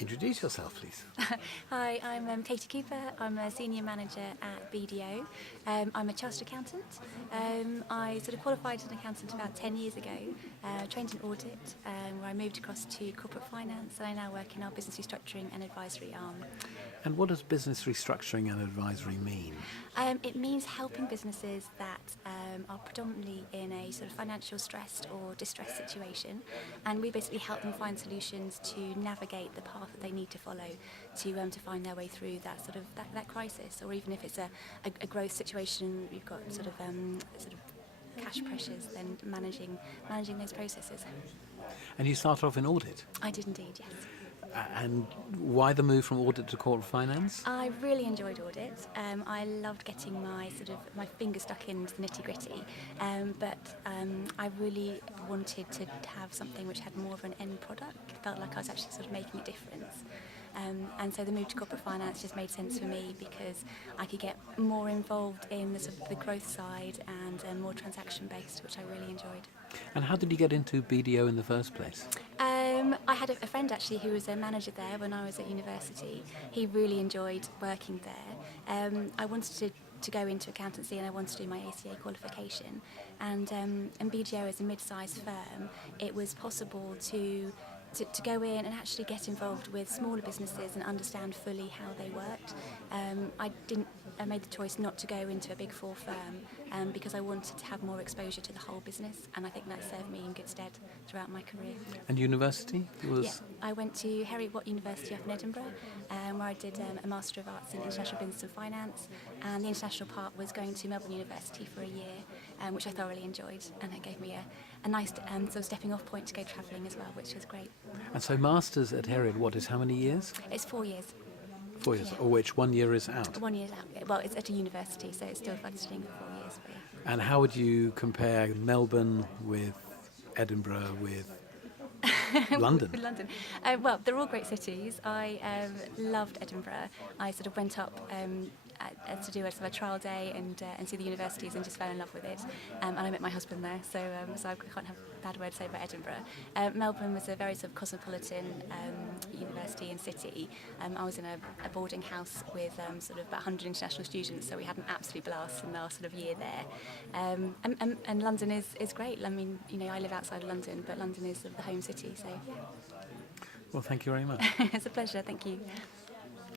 Introduce yourself, please. Hi, I'm Katie Cooper. I'm a senior manager at BDO. I'm a chartered accountant. I sort of qualified as an accountant about 10 years ago, trained in audit, where I moved across to corporate finance, and I now work in our business restructuring and advisory arm. And what does business restructuring and advisory mean? It means helping businesses that are predominantly in a sort of financial stressed or distressed situation, and we basically help them find solutions to navigate the path that they need to follow to find their way through that sort of that crisis, or even if it's a growth situation, we've got sort of cash pressures, then managing those processes. And you start off in audit. I did indeed, yes. And why the move from audit to corporate finance? I really enjoyed audit. I loved getting my fingers stuck into the nitty gritty, but I really wanted to have something which had more of an end product. It felt like I was actually sort of making a difference. And so the move to corporate finance just made sense for me because I could get more involved in the, sort of the growth side and more transaction based, which I really enjoyed. And how did you get into BDO in the first place? I had a friend actually who was a manager there when I was at university. He really enjoyed working there. I wanted to go into accountancy and I wanted to do my ACA qualification. And BDO is a mid-sized firm. It was possible to go in and actually get involved with smaller businesses and understand fully how they worked. I made the choice not to go into a big four firm because I wanted to have more exposure to the whole business, and I think that served me in good stead throughout my career. And university? Yeah, I went to Herriott Watt University up in Edinburgh, where I did a Master of Arts in International Business and Finance, and the international part was going to Melbourne University for a year, which I thoroughly enjoyed, and it gave me a nice sort of stepping off point to go travelling as well, which was great. And so Masters at Herriott Watt is how many years? It's 4 years. 4 years, Yeah. of which 1 year is out. 1 year's out. Well, it's at a university, so it's still functioning for 4 years. But yeah. And how would you compare Melbourne with Edinburgh with London? With London. Well, they're all great cities. I loved Edinburgh. I sort of went up to do a sort of a trial day and see the universities and just fell in love with it. And I met my husband there, so I can't have a bad word to say about Edinburgh. Melbourne was a very sort of cosmopolitan university and city. I was in a boarding house with sort of about 100 international students, so we had an absolute blast in our sort of year there. And London is great. I mean, I live outside of London, but London is sort of the home city, so yeah. Well, thank you very much. It's a pleasure, thank you.